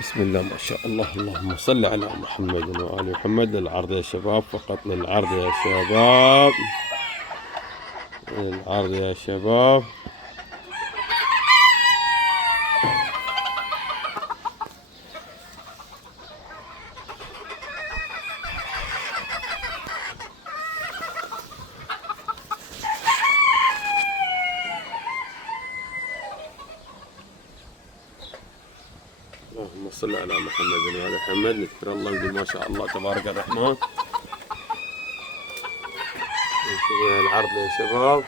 بسم الله ما شاء الله. اللهم صل على محمد وآل محمد. للعرض يا شباب، فقط للعرض يا شباب، للعرض يا شباب. اللهم صل على محمد وآل محمد. نذكر الله ونقول ما شاء الله تبارك الرحمن. نشوف العرض يا شباب.